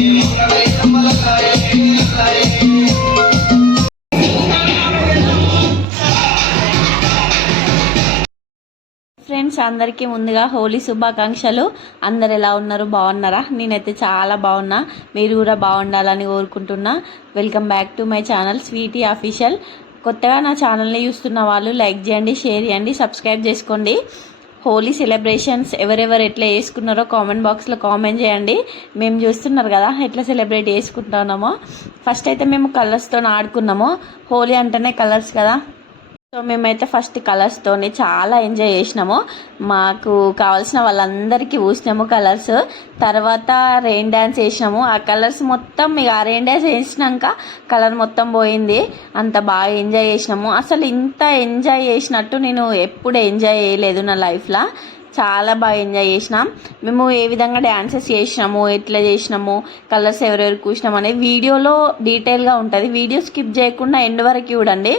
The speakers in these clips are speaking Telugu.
ఫ్రెండ్స్, అందరికీ ముందుగా హోలీ శుభాకాంక్షలు. అందరు ఎలా ఉన్నారు? బాగున్నారా? నేనైతే చాలా బాగున్నా. మీరు కూడా బాగుండాలని కోరుకుంటున్నా. Welcome back to my channel Sweety Official. కొత్తగా నా ఛానల్ని చూస్తున్న వాళ్ళు లైక్ చేయండి, షేర్ చేయండి, సబ్స్క్రైబ్ చేసుకోండి. హోలీ సెలబ్రేషన్స్ ఎవరెవరు ఎట్లా చేసుకున్నారో కామెంట్ బాక్స్లో కామెంట్ చేయండి. మేము చూస్తున్నారు కదా ఎట్లా సెలబ్రేట్ చేసుకుంటున్నామో. ఫస్ట్ అయితే మేము కలర్స్తో ఆడుకున్నాము. హోలీ అంటేనే కలర్స్ కదా. సో మేమైతే ఫస్ట్ కలర్స్తోని చాలా ఎంజాయ్ చేసినాము. మాకు కావాల్సిన వాళ్ళందరికీ పూసినాము కలర్స్. తర్వాత రెయిన్ డ్యాన్స్ వేసినాము. ఆ కలర్స్ మొత్తం ఇక ఆ రెయిన్ డ్యాన్స్ వేసినాక కలర్ మొత్తం పోయింది. అంత బాగా ఎంజాయ్ చేసినాము. అసలు ఇంత ఎంజాయ్ చేసినట్టు నేను ఎప్పుడు ఎంజాయ్ చేయలేదు నా లైఫ్లో. చాలా బాగా ఎంజాయ్ చేసినాం. మేము ఏ విధంగా డ్యాన్సెస్ చేసినాము, ఎట్లా చేసినాము, కలర్స్ ఎవరెవరు కూసినాము అనేది వీడియోలో డీటెయిల్గా ఉంటుంది. వీడియో స్కిప్ చేయకుండా ఎండ్ వరకు చూడండి.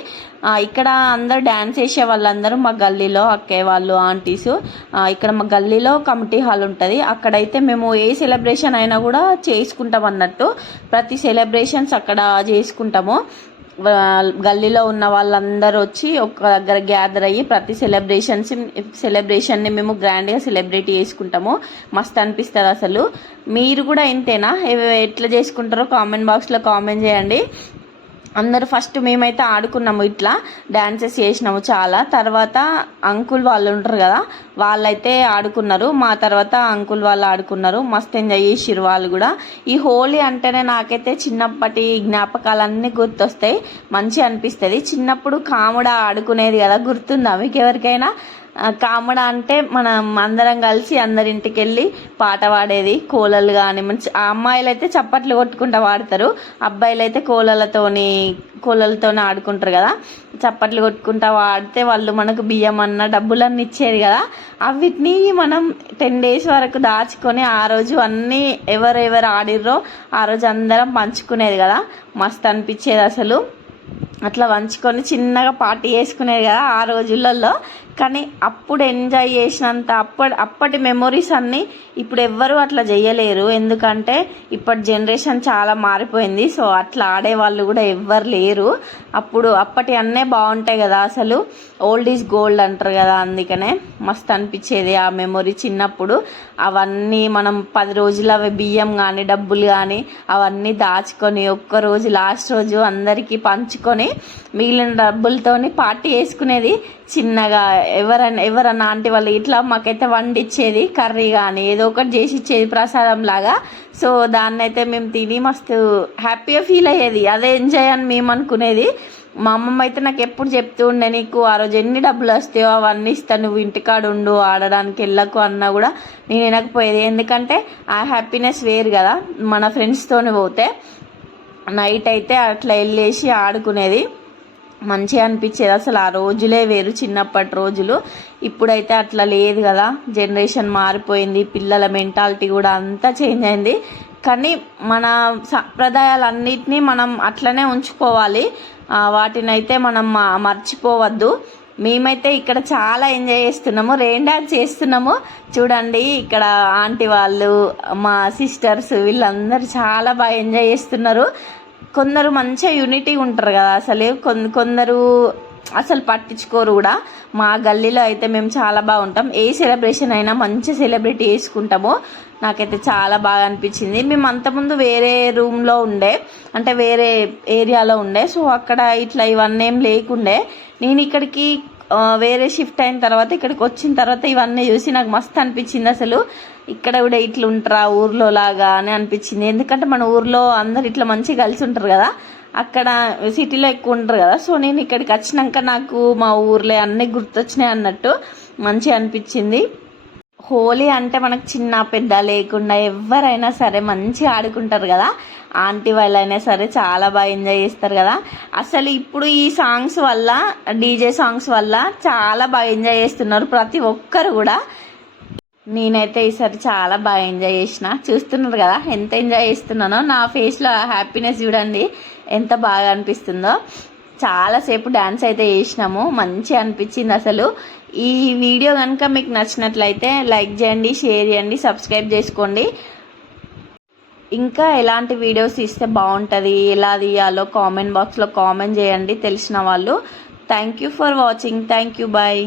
ఇక్కడ అందరు డ్యాన్స్ చేసే వాళ్ళందరూ మా గల్లీలో అక్కయ్య వాళ్ళు, ఆంటీస్. ఇక్కడ మా గల్లీలో కమిటీ హాల్ ఉంటుంది. అక్కడైతే మేము ఏ సెలబ్రేషన్ అయినా కూడా చేసుకుంటాం అన్నట్టు. ప్రతి సెలబ్రేషన్స్ అక్కడ చేసుకుంటాము. గల్లీలో ఉన్న వాళ్ళందరూ వచ్చి ఒక దగ్గర గ్యాదర్ అయ్యి ప్రతి సెలబ్రేషన్ని మేము గ్రాండ్గా సెలబ్రేట్ చేసుకుంటాము. మస్తు అనిపిస్తుంది అసలు. మీరు కూడా ఇంతేనా? ఎట్లా చేసుకుంటారో కామెంట్ బాక్స్లో కామెంట్ చేయండి. అందరూ ఫస్ట్ మేమైతే ఆడుకున్నాము, ఇట్లా డ్యాన్సెస్ చేసినాము చాలా. తర్వాత అంకుల్ వాళ్ళు ఉంటారు కదా, వాళ్ళైతే ఆడుకున్నారు. మా తర్వాత అంకుల్ వాళ్ళు ఆడుకున్నారు. మస్తు ఎంజాయ్ చేసిర్రు వాళ్ళు కూడా. ఈ హోలీ అంటేనే నాకైతే చిన్నప్పటి జ్ఞాపకాలన్నీ గుర్తొస్తాయి. మంచిగా అనిపిస్తుంది. చిన్నప్పుడు కాముడ ఆడుకునేది కదా, గుర్తుందా మీకు ఎవరికైనా? కాముడ అంటే మనం అందరం కలిసి అందరింటికి వెళ్ళి పాట పాడేది. కోలలు కానీ మంచి అమ్మాయిలు అయితే చప్పట్లు కొట్టుకుంటూ పాడతారు, అబ్బాయిలు అయితే కోలలతో ఆడుకుంటారు కదా. చప్పట్లు కొట్టుకుంటూ వాడితే వాళ్ళు మనకు బియ్యం అన్న డబ్బులన్నీ ఇచ్చేది కదా. అవిటిని మనం 10 days వరకు దాచుకొని ఆ రోజు అన్నీ ఎవరెవరు ఆడిర్రో ఆ రోజు అందరం పంచుకునేది కదా. మస్తు అనిపించేది అసలు. అట్లా పంచుకొని చిన్నగా పార్టీ చేసుకునేది కదా ఆ రోజులలో. కానీ అప్పుడు ఎంజాయ్ చేసినంత అప్పటి మెమొరీస్ అన్నీ ఇప్పుడు ఎవ్వరూ అట్లా చేయలేరు. ఎందుకంటే ఇప్పటి జనరేషన్ చాలా మారిపోయింది. సో అట్లా ఆడేవాళ్ళు కూడా ఎవ్వరు లేరు. అప్పటి అన్నే బాగుంటాయి కదా. అసలు ఓల్డ్ ఈజ్ గోల్డ్ అంటారు కదా. అందుకనే మస్తు అనిపించేది ఆ మెమొరీ చిన్నప్పుడు. అవన్నీ మనం 10 రోజులు అవి బియ్యం కానీ డబ్బులు కానీ అవన్నీ దాచుకొని ఒక్కరోజు లాస్ట్ రోజు అందరికీ పంచుకొని మిగిలిన డబ్బులతోని పార్టీ చేసుకునేది. చిన్నగా ఎవరన్నా ఆంటీ వాళ్ళు ఇట్లా మాకైతే వండిచ్చేది, కర్రీ కానీ ఏదో ఒకటి చేసి ఇచ్చేది ప్రసాదం లాగా. సో దాన్ని అయితే మేము తిని మస్తు హ్యాపీగా ఫీల్ అయ్యేది. అదే ఎంజాయ్ అని మేము అనుకునేది. మా అమ్మమ్మ అయితే నాకు ఎప్పుడు చెప్తూ ఉండే, నీకు ఆ రోజు ఎన్ని డబ్బులు వస్తాయో అవన్నీ ఇస్తాను, నువ్వు ఇంటికాడ ఉండు, ఆడడానికి వెళ్ళకు అన్నా కూడా నేను వినకపోయేది. ఎందుకంటే ఆ హ్యాపీనెస్ వేరు కదా మన ఫ్రెండ్స్తోని పోతే. నైట్ అయితే అట్లా వెళ్ళేసి ఆడుకునేది. మంచిగా అనిపించేది అసలు. ఆ రోజులే వేరు, చిన్నప్పటి రోజులు. ఇప్పుడైతే అట్లా లేదు కదా. జనరేషన్ మారిపోయింది, పిల్లల మెంటాలిటీ కూడా అంతా చేంజ్ అయింది. కానీ మన సంప్రదాయాలన్నిటినీ మనం అట్లనే ఉంచుకోవాలి. వాటిని అయితే మనం మర్చిపోవద్దు. మేమైతే ఇక్కడ చాలా ఎంజాయ్ చేస్తున్నాము. రెయిన్ డాన్స్ చేస్తున్నాము చూడండి. ఇక్కడ ఆంటీ వాళ్ళు, మా సిస్టర్స్ వీళ్ళందరూ చాలా బాగా ఎంజాయ్ చేస్తున్నారు. కొందరు మంచిగా యూనిటీ ఉంటారు కదా. అసలు కొందరు అసలు పట్టించుకోరు కూడా. మా గల్లీలో అయితే మేము చాలా బాగుంటాం. ఏ సెలబ్రేషన్ అయినా మంచిగా సెలబ్రేట్ చేసుకుంటాము. నాకైతే చాలా బాగా అనిపించింది. మేము అంతకుముందు వేరే రూమ్లో ఉండే, అంటే వేరే ఏరియాలో ఉండే. సో అక్కడ ఇట్లా ఇవన్నీ ఏం లేకుండే. నేను ఇక్కడికి వేరే షిఫ్ట్ అయిన తర్వాత ఇక్కడికి వచ్చిన తర్వాత ఇవన్నీ చూసి నాకు మస్తు అనిపించింది. అసలు ఇక్కడ కూడా ఇట్లా ఉంటారా ఊర్లో లాగా అని అనిపించింది. ఎందుకంటే మన ఊర్లో అందరు ఇట్లా మంచిగా కలిసి ఉంటారు కదా, అక్కడ సిటీలో ఎక్కువ ఉంటారు కదా. సో నేను ఇక్కడికి వచ్చినాక నాకు మా ఊర్లో అన్నీ గుర్తొచ్చినాయి అన్నట్టు మంచిగా అనిపించింది. హోలీ అంటే మనకు చిన్న పెద్ద లేకుండా ఎవరైనా సరే మంచిగా ఆడుకుంటారు కదా. ఆంటీ వాళ్ళైనా సరే చాలా బాగా ఎంజాయ్ చేస్తారు కదా. అసలు ఇప్పుడు ఈ సాంగ్స్ వల్ల, డీజే సాంగ్స్ వల్ల చాలా బాగా ఎంజాయ్ చేస్తున్నారు ప్రతి ఒక్కరు కూడా. నేనైతే ఈసారి చాలా బాగా ఎంజాయ్ చేసిన. చూస్తున్నారు కదా ఎంత ఎంజాయ్ చేస్తున్నానో. నా ఫేస్లో హ్యాపీనెస్ చూడండి ఎంత బాగా అనిపిస్తుందో. చాలాసేపు డ్యాన్స్ అయితే చేసినాము, మంచిగా అనిపించింది అసలు. ఈ వీడియో కనుక మీకు నచ్చినట్లయితే లైక్ చేయండి, షేర్ చేయండి, సబ్స్క్రైబ్ చేసుకోండి. ఇంకా ఎలాంటి వీడియోస్ ఇస్తే బాగుంటుంది, ఎలా తీయాలో కామెంట్ బాక్స్లో కామెంట్ చేయండి తెలిసిన వాళ్ళు. Thank you for watching. Thank you. Bye.